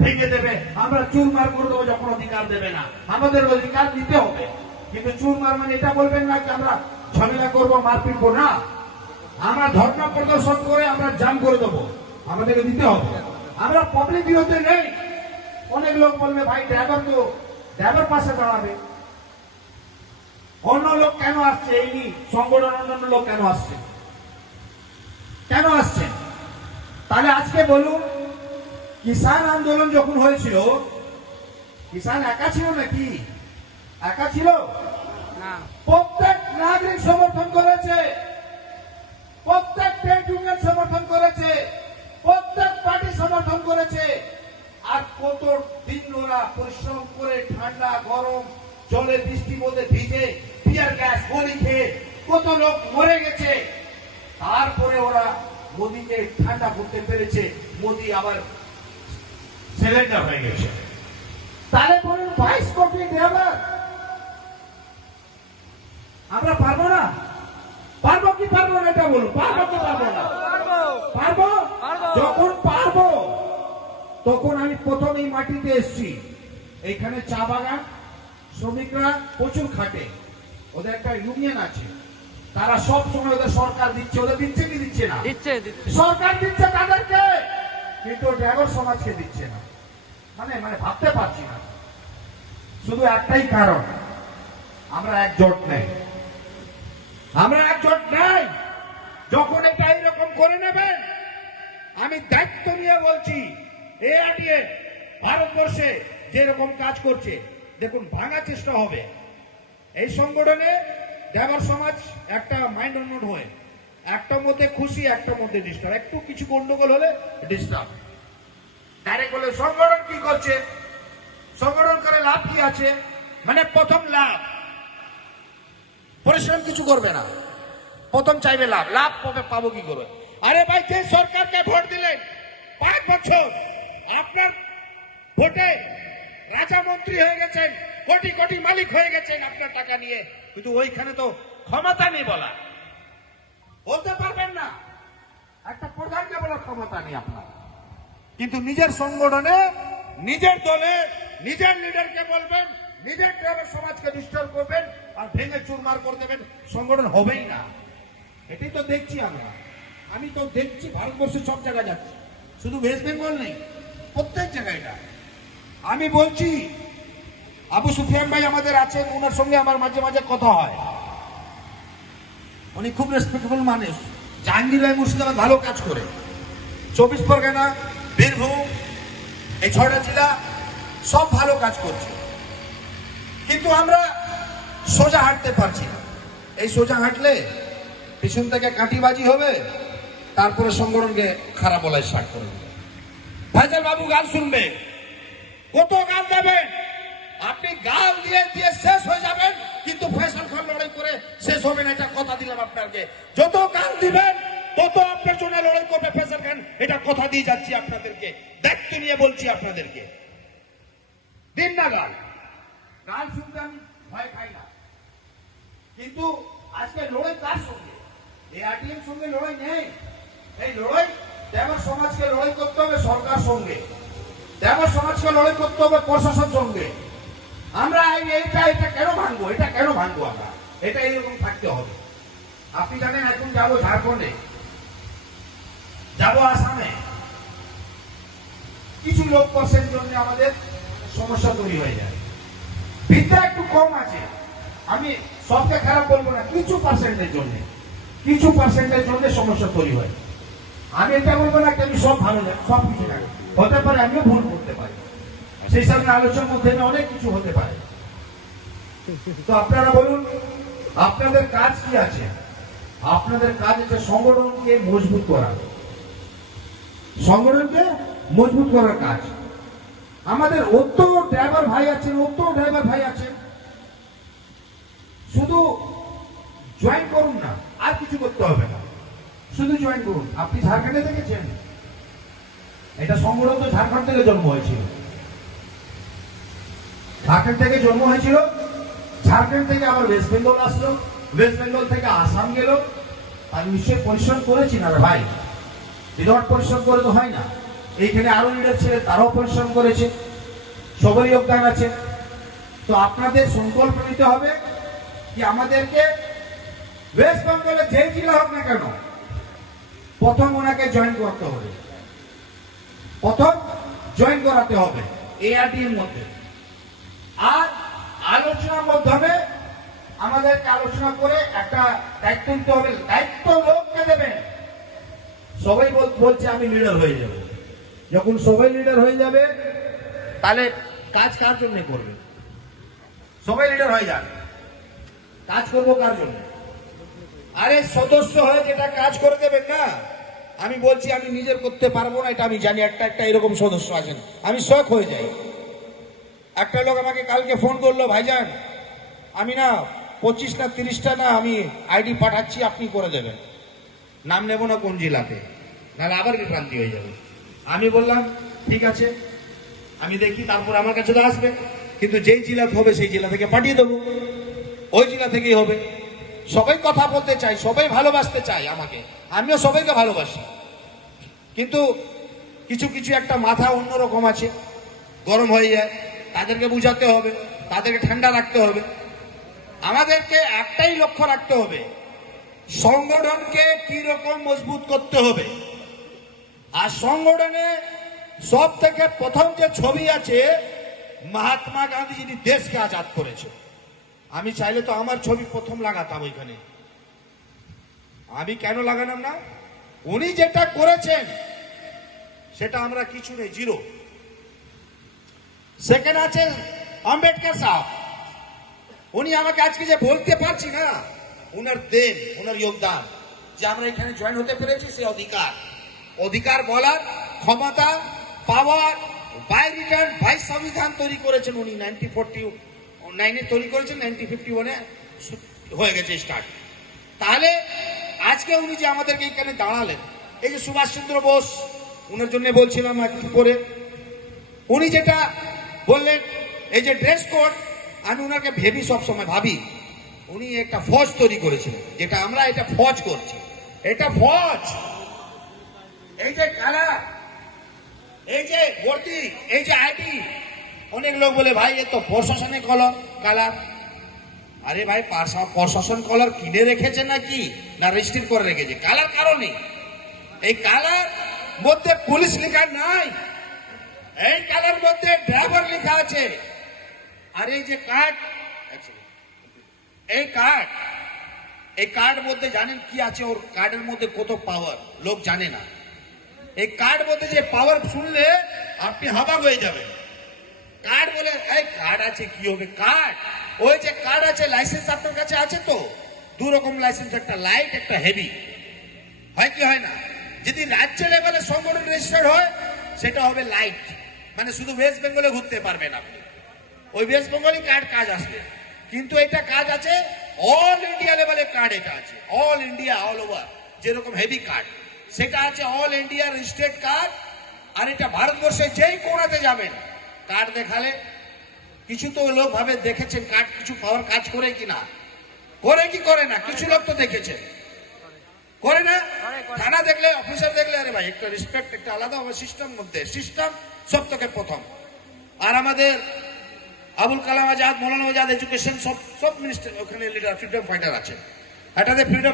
ভেঙে দেবে, আমরা চুরমার করে দেবো যখন অধিকার দেবে না। আমাদের অধিকার দিতে হবে, কিন্তু চুরমার মানে এটা বলবেন না যে আমরা ঝামেলা করবো, মারপিট করবো না। আমরা ধর্ণা প্রদর্শন করে আমরা জাম করে দেবো, আমাদেরকে দিতে হবে। আমরা পাবলিক বিরুদ্ধে নেই। অনেক লোক বলবে ভাই ড্রাইভার পাশে দাঁড়াবে, অন্য লোক কেন আসছে? এই নি সংগঠন অন্যান্য লোক কেন আসছে, কেন আসছে? তাহলে আজকে বলুন, কিষাণ আন্দোলন যখন হয়েছিল, কিষাণ একা ছিল নাকি? একা ছিল না। প্রত্যেক নাগরিক সমর্থন করেছে, প্রত্যেক ট্রেড ইউনিয়ন সমর্থন করেছে, প্রত্যেক পার্টি সমর্থন করেছে। আর কত দিন ওরা পরিশ্রম করে ঠান্ডা গরম জলে বৃষ্টির মধ্যে ভিজে টিয়ার গ্যাস গলি খেয়ে কত লোক মরে গেছে। তারপরে ওরা মোদীকে ঠান্ডা করতে পেরেছে, মোদী আবার সিলিন্ডার হয়ে গেছে। তাহলে বলুন 22 কোটি ড্রাইভার আমরা পারবো না? পারবো কি পারবো না এটা বলুন? পারবো কি পারবো না? পারবো। যখন পারবো তখন আমি প্রথম এই মাটিতে এসছি। এইখানে চা বাগান শ্রমিকরা প্রচুর খাটে, ওদের একটা ইউনিয়ন আছে, তারা সব সময় ওদের সরকার দিচ্ছে, ওদের দিচ্ছে কি দিচ্ছে না? সরকার দিচ্ছে তাদেরকে, কিন্তু ড্রাইভার সমাজকে দিচ্ছে না। মানে ভাবতে পারছি না। শুধু একটাই কারণ, আমরা একজোট নেই। আমরা একজোট নাই। যখন এটা এইরকম করে নেবেন, আমি দায়িত্ব নিয়ে বলছি, এআরডিএ ভারতবর্ষে যেরকম কাজ করছে দেখুন, ভাঙার চেষ্টা হবে। এই সংগঠনে ড্রাইভার সমাজ একটা মাইন্ড অন্যট হয়ে, একটার মধ্যে খুশি, একটার মধ্যে ডিস্টার্ব, একটু কিছু গন্ডগোল হলে ডিস্টার্ব। ডাইরেক্ট বলে সংগঠন কি করছে, সংগঠন করে লাভ কি আছে? মানে প্রথম লাভ, পরিশ্রম কিছু করবে না, প্রথম চাইবে লাভ। লাভ পাবো কি করে? আরে ভাই, যে সরকারকে ভোট দিলেন 5 বছর, আপনার ভোটে রাজা মন্ত্রী হয়ে গেছেন, কোটি কোটি মালিক হয়ে গেছেন আপনার টাকা নিয়ে, কিন্তু ওইখানে তো ক্ষমতা নেই, বলতে পারবেন না। একটা প্রধানকে বলার ক্ষমতা নেই আপনার, কিন্তু নিজের সংগঠনে, নিজের দলে, নিজের লিডারকে বলবেন, নিজের ড্রাইভার সমাজকে ডিস্টার্ব করবেন আর ভেঙে চুরমার করে দেবেন, সংগঠন হবেই না। এটাই তো দেখছি আমরা। আমি তো দেখছি ভারতবর্ষের সব জায়গায় যাচ্ছে, শুধু ওয়েস্ট বেঙ্গল নেই, প্রত্যেক জায়গায়। আমি বলছি, আবু সুফিয়ান ভাই আমাদের আছেন, ওনার সঙ্গে আমার মাঝে মাঝে কথা হয়, উনি খুব রেসপেক্টেবল মানুষ। জাহাঙ্গীর ভাই মুর্শিদাবাদ ভালো কাজ করে, 24 পরগনা, বীরভূম, এই 6টা জেলা সব ভালো কাজ করছে, কিন্তু আমরা সোজা হাঁটতে পারছি না। এই সোজা হাঁটলে পিছন থেকে কাঁটিবাজি হবে, তারপরে সংগঠনকে খারাপ বলায় স্টার্ট করে দেবে। ফয়সাল বাবু গাল শুনবে, কত গাল দেবেন আপনি? গাল দিয়ে দিয়ে শেষ হয়ে যাবেন, কিন্তু ফয়সাল খান লড়াই করে শেষ হবে না, এটা কথা দিলাম আপনাকে। যত গাল দিবেন তত আপনার জন্য লড়াই করবে ফয়সাল খান, এটা কথা দিয়ে যাচ্ছি আপনাদেরকে, দায়িত্ব নিয়ে বলছি আপনাদেরকে। দিন না গাল, গাল শুনতে আমি ভয় খাই না, কিন্তু আজকে লড়াই কার সঙ্গে? এআরডিএর সঙ্গে লড়াই নেই। এই লড়াই ড্রাইভার সমাজকে লড়াই করতে হবে সরকার সঙ্গে, ড্রাইভার সমাজকে লড়াই করতে হবে প্রশাসন সঙ্গে। আমরা এটা কেন ভাঙবো? এটা কেন ভাঙবো আমরা? এটা এইরকম থাকতে হবে। আপনি জানেন, এখন যাবো ঝাড়খণ্ডে, যাবো আসামে, কিছু লোক পার্সেন্ট জন্য আমাদের সমস্যা তৈরি হয়ে যায়। বিদ্যা একটু কম আছে, আমি সবকে খারাপ বলবো না, কিছু পার্সেন্টের জন্য, কিছু পার্সেন্টের জন্য সমস্যা তৈরি হয়। আমি এটা বলবো না আমি সব ভালো যায়, সব কিছু লাগে, হতে পারে আমিও ভুল করতে পারি, সেই সামনে আলোচনার মধ্যে অনেক কিছু হতে পারে। তো আপনারা বলুন, আপনাদের কাজ কি আছে? আপনাদের কাজ হচ্ছে সংগঠনকে মজবুত করা, সংগঠনকে মজবুত করার কাজ। আমাদের অত ড্রাইভার ভাই আছেন, শুধু জয়েন করুন না, আর কিছু করতে হবে না, শুধু জয়েন করুন। আপনি ঝাড়খণ্ডে দেখেছেন, এটা সংগঠন তো ঝাড়খণ্ড থেকে জন্ম হয়েছিল, ঝাড়খণ্ড থেকে ঝাড়খণ্ড থেকে আবার ওয়েস্ট বেঙ্গল আসলো, ওয়েস্ট বেঙ্গল থেকে আসাম গেল। আর নিশ্চয়ই পরিশ্রম করেছি না ভাই, বিরাট পরিশ্রম করে তো হয় না। এইখানে আরো লিডার ছিল, তারাও পরিশ্রম করেছে, সবারই যোগদান আছে। তো আপনাদের সংকল্প নিতে হবে কি আমাদেরকে ওয়েস্ট বেঙ্গলে যে জেলা হোক না কেন প্রথম ওনাকে জয়েন করতে হবে, প্রথম জয়েন করাতে হবে এআরডি এর মধ্যে। আর আলোচনার মাধ্যমে আমাদেরকে আলোচনা করে একটা দায়িত্ব নিতে হবে। দায়িত্ব লোককে দেবেন। সবাই বলছে আমি লিডার হয়ে যাব। যখন সবাই লিডার হয়ে যাবে তাহলে কাজ কার জন্য করবে? সবাই লিডার হয়ে যান, কাজ করবো কার জন্য? আরে সদস্য হয়ে যেটা কাজ করে দেবেন না, আমি বলছি আমি নিজের করতে পারবো না, এটা আমি জানি। একটা এরকম সদস্য আছেন, আমি শখ হয়ে যাই। একটা লোক আমাকে কালকে ফোন করলো, ভাইজান আমি না 25 না 30টা না আমি আইডি পাঠাচ্ছি, আপনি করে দেবেন। নাম নেব না কোন জেলাতে, নাহলে আবার বিভ্রান্তি হয়ে যাবে। আমি বললাম ঠিক আছে, আমি দেখি, তারপর আমার কাছে তো আসবে, কিন্তু যেই জেলা হবে সেই জেলা থেকে পাঠিয়ে দেবো, ওই জেলা থেকেই হবে। সবাই কথা বলতে চাই, সবাই ভালোবাসতে চাই আমাকে, আমিও সবাইকে ভালোবাসি, কিন্তু কিছু কিছু একটা মাথা অন্যরকম আছে, গরম হয়ে যায়। তাদেরকে বুঝাতে হবে, তাদেরকে ঠান্ডা রাখতে হবে। আমাদেরকে একটাই লক্ষ্য রাখতে হবে, সংগঠনকে কি রকম মজবুত করতে হবে। আর সংগঠনে সব থেকে প্রথম যে ছবি আছে, মহাত্মা গান্ধী যিনি দেশকে আজাদ করেছে। আমি চাইলে তো আমার ছবি প্রথম লাগাতাম ওইখানে, আমি কেন লাগালাম না? উনি যেটা করেছেন সেটা আমরা কিছু নেই, জিরো। সেকেন্ড আছে আম্বেদকর সাহেব, উনি আমাকে আজকে যে বলতে পারছি না, উনার দেন, উনার যোগদান, যে আমরা এখানে জয়েন হতে পেরেছি, সে অধিকার বলার ক্ষমতা, পাওয়ার, বাই রিটার্ন, বাই সংবিধান তৈরি করেছেন উনি। 1949 তৈরি করেছেন, 1951 হয়ে গেছে স্টার্ট। তাহলে আজকে উনি যে আমাদেরকে এখানে দাঁড়ালেন, এই যে সুভাষচন্দ্র বোস, উনার জন্য বলছিলাম একটু করে, উনি যেটা বললেন, এই যে ড্রেস কোড, আমি ওনাকে ভেবি, সবসময় ভাবি উনি একটা ফৌজ তৈরি করেছিলেন, যেটা আমরা এটা ফৌজ করছি, এটা ফৌজ। এই যে কালার, এই যে ভর্তি, এই যে আইডি, অনেক লোক বলে ভাই এ তো প্রশাসনের কলর কালার। আরে ভাই প্রশাসন কলার কিনে রেখেছে নাকি না রেজিস্ট্রি করে রেখেছে? কালার কারণে এই কালার মধ্যে পুলিশ লেখা নাই, এই কালার মধ্যে ড্রাইভার লেখা আছে। আর এই যে কার্ড, এই কার্ড মধ্যে জানেন কি আছে? ওর কার্ডের মধ্যে কত পাওয়ার লোক জানে না। এই কার্ড মধ্যে যে পাওয়ার শুনলে আপনি হাবাক হয়ে যাবেন। কার্ড বলে এই কার্ড আছে, কি হবে কার্ড? ওই যে কার্ড আছে, লাইসেন্স আপনার কাছে আছে তো, দু রকম লাইসেন্স, একটা লাইট, একটা হেভি, হয় কি হয় না? যদি রাজ্য লেভেলে সংগঠন রেজিস্টার্ড হয় সেটা হবে লাইট, মানে শুধু ওয়েস্ট বেঙ্গলে ঘুরতে পারবেন আপনি, ওই ওয়েস্ট বেঙ্গলই কার্ড কাজ আসবে। কিন্তু এটা কাজ আছে অল ইন্ডিয়া লেভেলে, কার্ড এটা আছে অল ইন্ডিয়া, অল ওভার। যেরকম হেভি কার্ড, সেটা আছে অল ইন্ডিয়া রেজিস্টার্ড কার্ড। আর এটা ভারতবর্ষে যেই কোণাতে যাবেন কার্ড দেখালে, কিছু তো লোক ভাবে দেখেছেন কার্ড কিছু পাওয়ার কাজ করে কিনা, করে কি করে না, কিছু লোক তো দেখেছেন করে না। থানা দেখলে, অফিসার দেখলে, আরে ভাই একটা রেসপেক্ট, একটা আলাদা হবে সিস্টেম মধ্যে, সিস্টেম সব থেকে প্রথম। আর আমাদের আবুল কালাম আজাদ, মৌলানা আজাদ, এডুকেশন সব মিনিস্টার ওখানে লিডার, ফ্রিডম ফাইটার আছে। এটাতে ফ্রিডম